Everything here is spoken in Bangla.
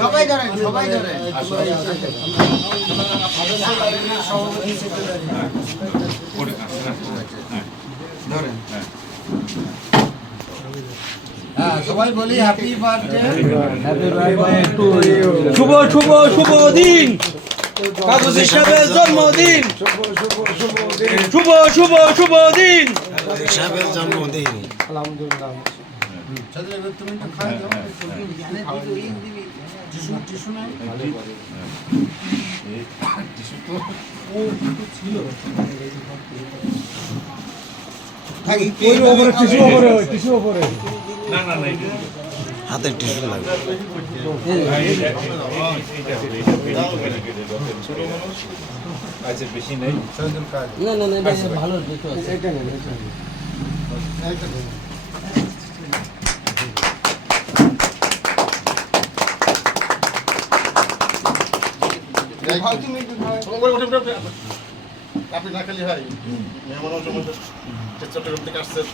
সবাই ধরেন সবাই ধরেন সবাই বলি হ্যাপি বার্থডে শুভ শুভ শুভ দিন কাগজ সাহেবের জন্মদিন শুভ শুভ শুভ দিন সাহেবের জন্মদিন আলহামদুলিল্লাহ তুমি তো খাই দাও টিস্যু টিস্যু নাই থাকি ওই উপরে টিস্যু উপরে না না না হাতের টিস্যু লাগবে আচ্ছা বেশি নেই না না না ভালো দেখো এটা নেই আপনি না খালি ভাই মেহমান চট্টগ্রাম থেকে আসছেন